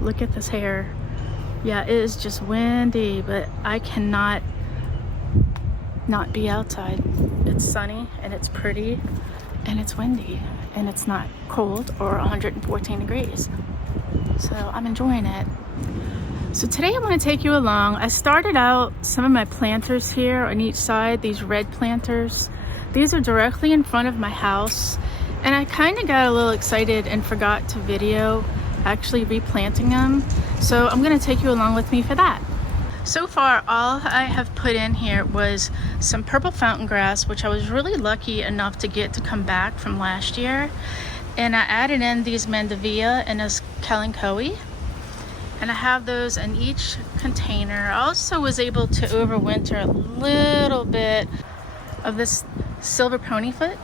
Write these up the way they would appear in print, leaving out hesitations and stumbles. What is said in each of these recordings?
look at this hair. Yeah, it is just windy, but I cannot not be outside. It's sunny and it's pretty and it's windy and it's not cold or 114 degrees. So I'm enjoying it. So today I'm going to take you along. I started out some of my planters here on each side, these red planters. These are directly in front of my house, and I kind of got a little excited and forgot to video actually replanting them. So I'm going to take you along with me for that. So far, all I have put in here was some purple fountain grass, which I was really lucky enough to get to come back from last year. And I added in these mandevilla and this kalanchoe. And I have those in each container. I also was able to overwinter a little bit of this silver ponyfoot.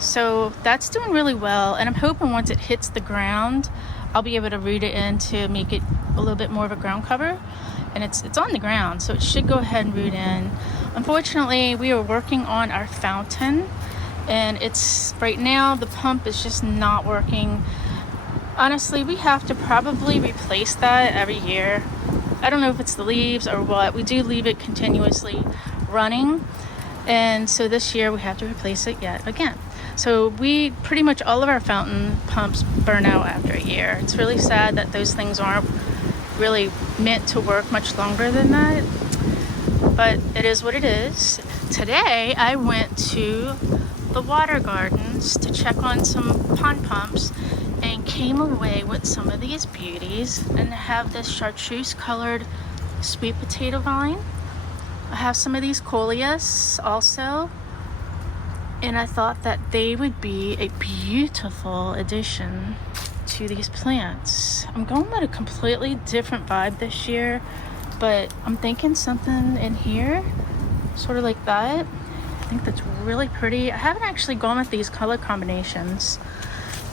So that's doing really well. And I'm hoping once it hits the ground, I'll be able to root it in to make it a little bit more of a ground cover. And it's on the ground, so it should go ahead and root in. Unfortunately, we are working on our fountain, and it's right now the pump is just not working. Honestly, we have to probably replace that every year. I don't know if it's the leaves or what. We do leave it continuously running, and so this year we have to replace it yet again. So we pretty much all of our fountain pumps burn out after a year. It's really sad that those things aren't really meant to work much longer than that, but it is what it is. Today I went to the water gardens to check on some pond pumps and came away with some of these beauties. And I have this chartreuse colored sweet potato vine. I have some of these coleus also, and I thought that they would be a beautiful addition to these plants. I'm going with a completely different vibe this year, but I'm thinking something in here sort of like that. I think that's really pretty. I haven't actually gone with these color combinations.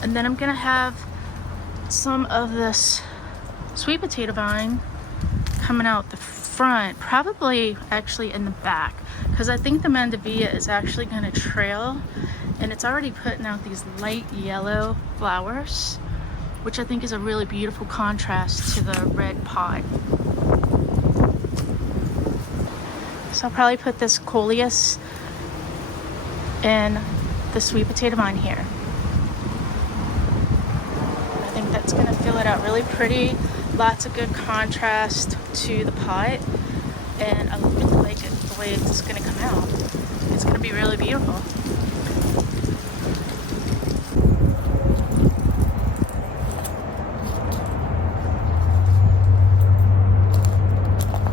And then I'm gonna have some of this sweet potato vine coming out the front, probably actually in the back, because I think the mandevilla is actually gonna trail, and it's already putting out these light yellow flowers, which I think is a really beautiful contrast to the red pot. So I'll probably put this coleus and the sweet potato vine here. That's going to fill it out really pretty. Lots of good contrast to the pot, and I really like it the way it's going to come out. It's going to be really beautiful.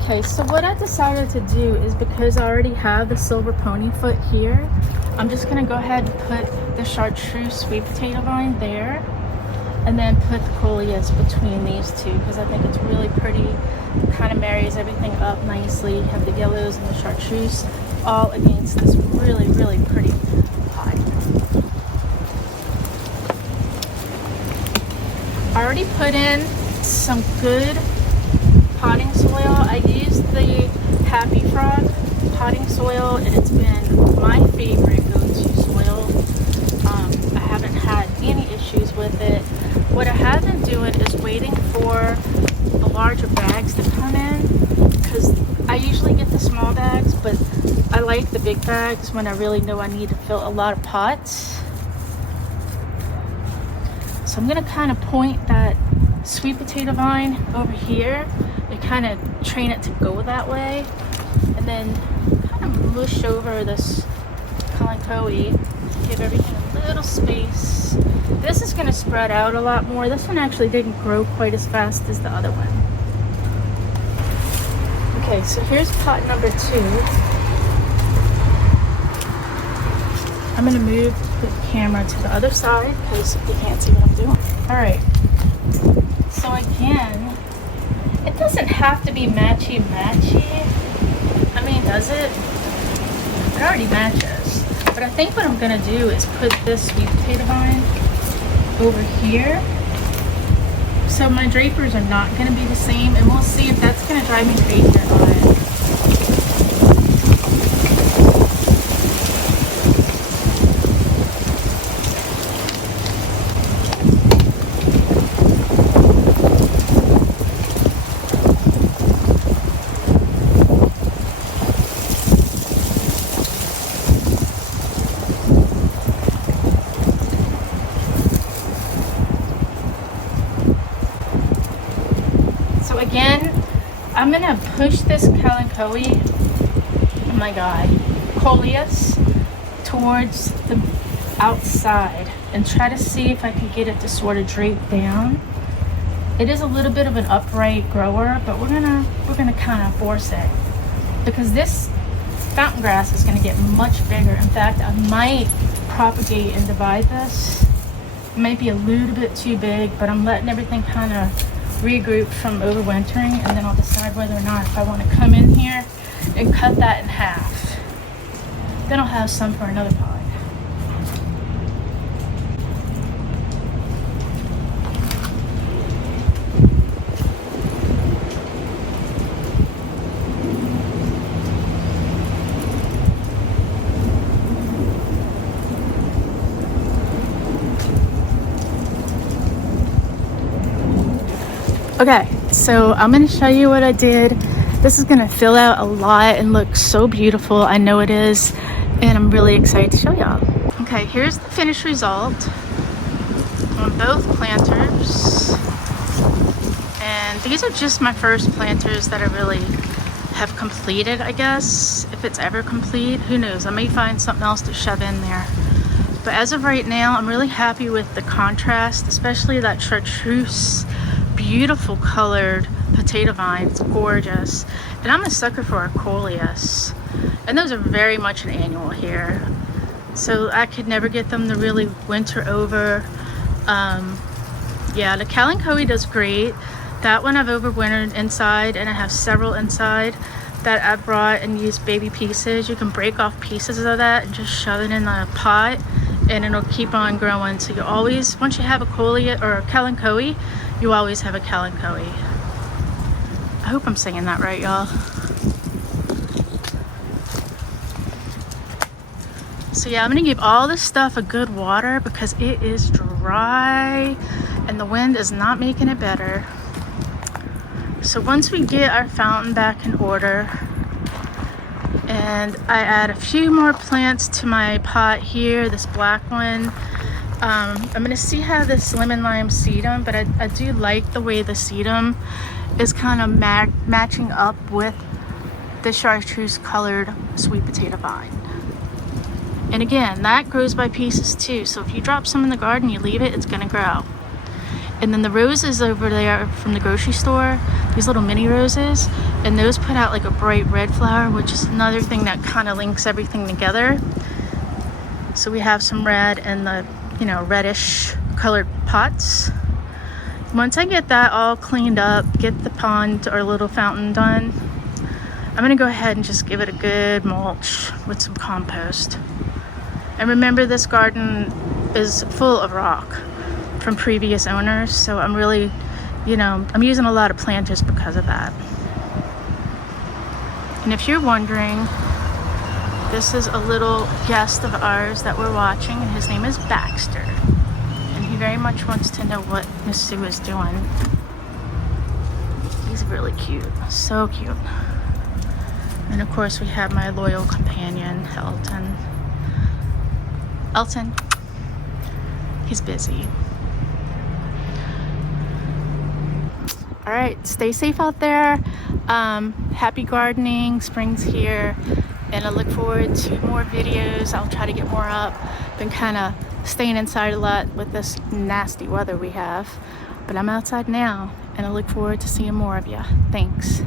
Okay, so what I decided to do is, because I already have the silver ponyfoot here, I'm just going to go ahead and put the chartreuse sweet potato vine there, and then put the coleus between these two, because I think it's really pretty. It kind of marries everything up nicely. You have the yellows and the chartreuse all against this really, really pretty pot. I already put in some good potting soil. I used the Happy Frog potting soil, and it's been my favorite go-to soil. I haven't had any issues with it. What I have been doing is waiting for the larger bags to come in, because I usually get the small bags, but I like the big bags when I really know I need to fill a lot of pots. So I'm going to kind of point that sweet potato vine over here and kind of train it to go that way, and then kind of mush over this kalanchoe, give everything a little space. This is going to spread out a lot more. This one actually didn't grow quite as fast as the other one. Okay, so here's pot number 2. I'm going to move the camera to the other side because you can't see what I'm doing. Alright, so again, it doesn't have to be matchy-matchy. I mean, does it? It already matches. But I think what I'm going to do is put this sweet potato vine over here. So my drapers are not going to be the same, and we'll see if that's going to drive me crazy or not. again, I'm gonna push this kalanchoe, oh my god, coleus, towards the outside and try to see if I can get it to sort of drape down. It is a little bit of an upright grower, but we're gonna kind of force it because this fountain grass is gonna get much bigger. In fact, I might propagate and divide this. It might be a little bit too big, but I'm letting everything kind of regroup from overwintering, and then I'll decide whether or not if I want to come in here and cut that in half. Then I'll have some for another pot. Okay, so I'm going to show you what I did. This is going to fill out a lot and look so beautiful. I know it is, and I'm really excited to show y'all. Okay, here's the finished result on both planters. And these are just my first planters that I really have completed, I guess. If it's ever complete, who knows? I may find something else to shove in there. But as of right now, I'm really happy with the contrast, especially that chartreuse. Beautiful colored potato vine. It's gorgeous. And I'm a sucker for a coleus. And those are very much an annual here. So I could never get them to really winter over. Yeah, the kalanchoe does great. That one I've overwintered inside, and I have several inside that I brought and used baby pieces. You can break off pieces of that and just shove it in the pot, and it'll keep on growing. So you always, once you have a coleus or a kalanchoe, you always have a kalanchoe. I hope I'm saying that right, y'all. So yeah, I'm gonna give all this stuff a good water because it is dry and the wind is not making it better. So once we get our fountain back in order, and I add a few more plants to my pot here, this black one, I'm gonna see how this lemon lime sedum, but I do like the way the sedum is kind of matching up with the chartreuse colored sweet potato vine. And again, that grows by pieces too. So if you drop some in the garden, you leave it, it's gonna grow. And then the roses over there from the grocery store, these little mini roses, and those put out like a bright red flower, which is another thing that kind of links everything together. So we have some red and the, you know, reddish colored pots. Once I get that all cleaned up, get the pond or little fountain done, I'm gonna go ahead and just give it a good mulch with some compost. And remember, this garden is full of rock from previous owners, so I'm really, you know, I'm using a lot of planters because of that. And if you're wondering, this is a little guest of ours that we're watching, and his name is Baxter. And he very much wants to know what Miss Sue is doing. He's really cute, so cute. And of course we have my loyal companion, Elton. Elton, he's busy. All right, stay safe out there. Happy gardening, spring's here. And I look forward to more videos. I'll try to get more up. Been kind of staying inside a lot with this nasty weather we have. But I'm outside now, and I look forward to seeing more of you. Thanks.